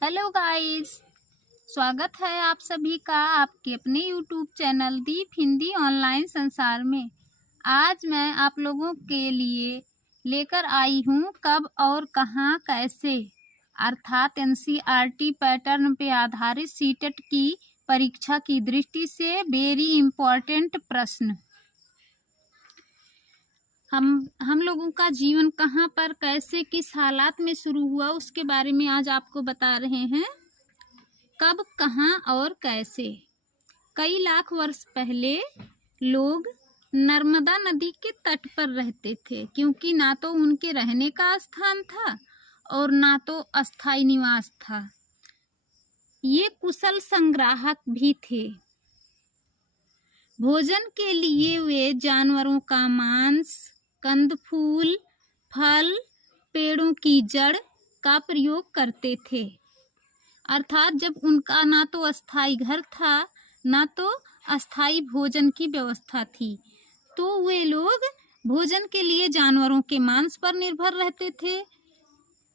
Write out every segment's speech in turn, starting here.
Hello guys. स्वागत है आप सभी का आपके अपने यूट्यूब चैनल दीप हिंदी ऑनलाइन संसार में। आज मैं आप लोगों के लिए लेकर आई हूँ कब और कहाँ कैसे अर्थात एनसीईआरटी पैटर्न पे आधारित सीटेट की परीक्षा की दृष्टि से वेरी इम्पोर्टेंट प्रश्न। हम लोगों का जीवन कहाँ पर कैसे किस हालात में शुरू हुआ उसके बारे में आज आपको बता रहे हैं। कब कहाँ और कैसे। कई लाख वर्ष पहले लोग नर्मदा नदी के तट पर रहते थे, क्योंकि ना तो उनके रहने का स्थान था और ना तो अस्थायी निवास था। ये कुशल संग्राहक भी थे। भोजन के लिए वे जानवरों का मांस, कंद फूल, फल, पेड़ों की जड़ का प्रयोग करते थे। अर्थात जब उनका ना तो अस्थायी घर था ना तो अस्थायी भोजन की व्यवस्था थी, तो वे लोग भोजन के लिए जानवरों के मांस पर निर्भर रहते थे,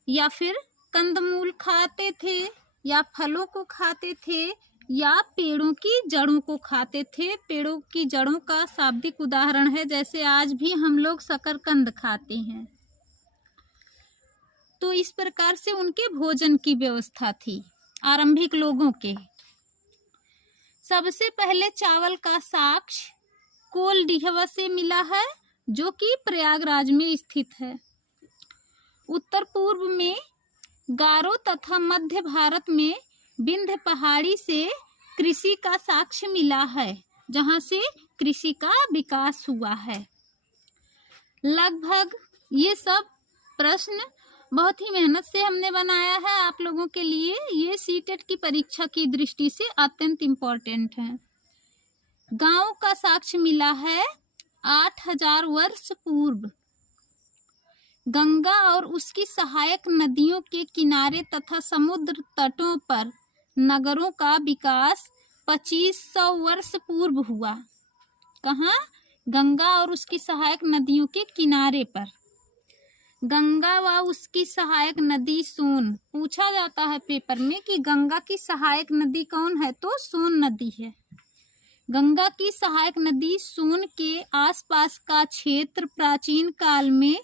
या फिर कंदमूल खाते थे, या फलों को खाते थे, या पेड़ों की जड़ों को खाते थे। पेड़ों की जड़ों का शाब्दिक उदाहरण है जैसे आज भी हम लोग शकरकंद खाते हैं। तो इस प्रकार से उनके भोजन की व्यवस्था थी आरंभिक लोगों के। सबसे पहले चावल का साक्ष्य कोलडिहवा से मिला है, जो कि प्रयागराज में स्थित है। उत्तर पूर्व में गारो तथा मध्य भारत में विंध्य पहाड़ी से कृषि का साक्ष्य मिला है, जहां से कृषि का विकास हुआ है। लगभग ये सब प्रश्न बहुत ही मेहनत से हमने बनाया है आप लोगों के लिए। ये सीटेट की परीक्षा की दृष्टि से अत्यंत इम्पोर्टेंट है। गांव का साक्ष्य मिला है 8000 वर्ष पूर्व। गंगा और उसकी सहायक नदियों के किनारे तथा समुद्र तटों पर नगरों का विकास 2500 वर्ष पूर्व हुआ। कहाँ? गंगा और उसकी सहायक नदियों के किनारे पर। गंगा व उसकी सहायक नदी सोन। पूछा जाता है पेपर में कि गंगा की सहायक नदी कौन है, तो सोन नदी है। गंगा की सहायक नदी सोन के आसपास का क्षेत्र प्राचीन काल में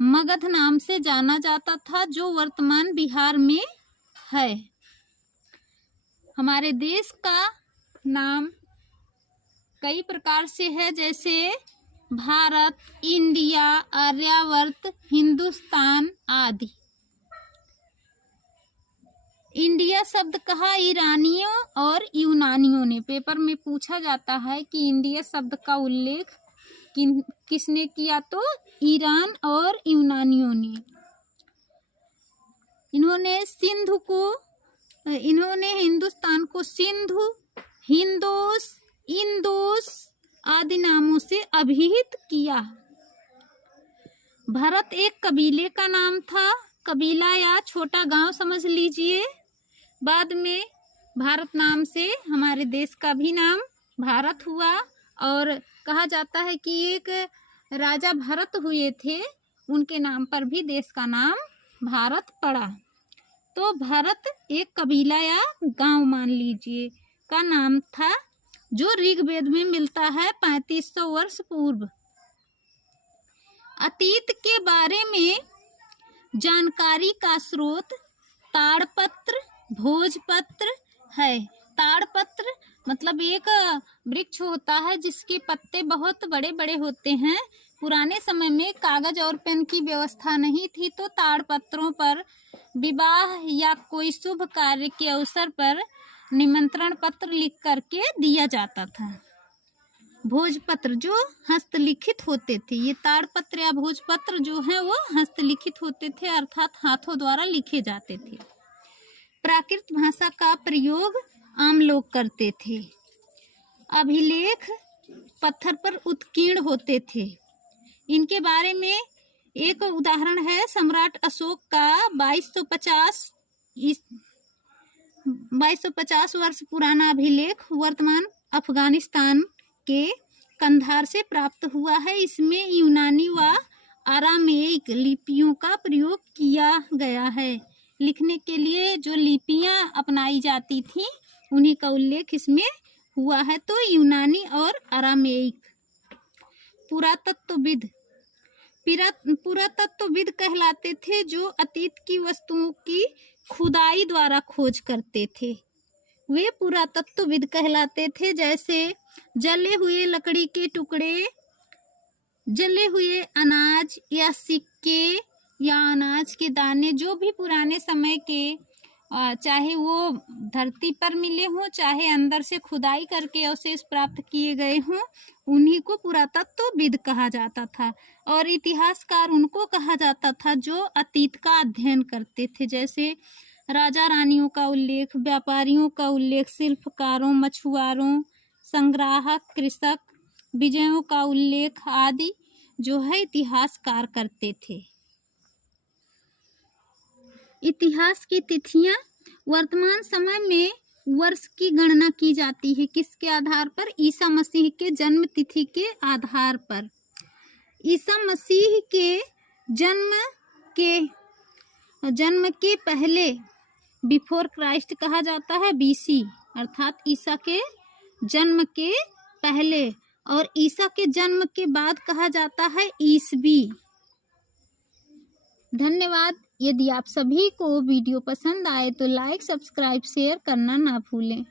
मगध नाम से जाना जाता था, जो वर्तमान बिहार में है। हमारे देश का नाम कई प्रकार से है, जैसे भारत, इंडिया, आर्यावर्त, हिंदुस्तान आदि। इंडिया शब्द कहा ईरानियों और यूनानियों ने। पेपर में पूछा जाता है कि इंडिया शब्द का उल्लेख किसने किया, तो ईरान और यूनानियों ने। इन्होंने हिंदुस्तान को सिंधु, हिंदोस, इंदोस आदि नामों से अभिहित किया। भरत एक कबीले का नाम था, कबीला या छोटा गांव समझ लीजिए। बाद में भारत नाम से हमारे देश का भी नाम भारत हुआ, और कहा जाता है कि एक राजा भरत हुए थे, उनके नाम पर भी देश का नाम भारत पड़ा। तो भरत एक कबीला या गांव मान लीजिए का नाम था, जो ऋग्वेद में मिलता है 3500 वर्ष पूर्व। अतीत के बारे में जानकारी का स्रोत ताड़पत्र, भोजपत्र है। ताड़पत्र मतलब एक वृक्ष होता है जिसके पत्ते बहुत बड़े बड़े होते हैं। पुराने समय में कागज और पेन की व्यवस्था नहीं थी, तो ताड़पत्रों पर विवाह या कोई शुभ कार्य के अवसर पर निमंत्रण पत्र लिख करके दिया जाता था। भोजपत्र जो हस्तलिखित होते थे, ये ताड़पत्र या भोजपत्र जो है वो हस्तलिखित होते थे, अर्थात हाथों द्वारा लिखे जाते थे। प्राकृत भाषा का प्रयोग आम लोग करते थे। अभिलेख पत्थर पर उत्कीर्ण होते थे। इनके बारे में एक उदाहरण है सम्राट अशोक का 2250 वर्ष पुराना अभिलेख वर्तमान अफगानिस्तान के कंधार से प्राप्त हुआ है। इसमें यूनानी व अरामेइक लिपियों का प्रयोग किया गया है। लिखने के लिए जो लिपियां अपनाई जाती थी उन्हीं का उल्लेख इसमें हुआ है। तो यूनानी और अरामेइक। पुरातत्वविद पुरातत्वविद कहलाते थे जो अतीत की वस्तुओं की खुदाई द्वारा खोज करते थे, वे पुरातत्वविद कहलाते थे। जैसे जले हुए लकड़ी के टुकड़े, जले हुए अनाज या सिक्के या अनाज के दाने, जो भी पुराने समय के चाहे वो धरती पर मिले हों चाहे अंदर से खुदाई करके अवशेष प्राप्त किए गए हों, उन्हीं को पुरातत्वविद कहा जाता था। और इतिहासकार उनको कहा जाता था जो अतीत का अध्ययन करते थे। जैसे राजा रानियों का उल्लेख, व्यापारियों का उल्लेख, शिल्पकारों, मछुआरों, संग्राहक, कृषक, विजयों का उल्लेख आदि जो है इतिहासकार करते थे। इतिहास की तिथियां, वर्तमान समय में वर्ष की गणना की जाती है किसके आधार पर? ईसा मसीह के जन्म तिथि के आधार पर। ईसा मसीह के जन्म के पहले बिफोर क्राइस्ट कहा जाता है, बीसी अर्थात ईसा के जन्म के पहले, और ईसा के जन्म के बाद कहा जाता है ईसवी। धन्यवाद। यदि आप सभी को वीडियो पसंद आए तो लाइक, सब्सक्राइब, शेयर करना ना भूलें।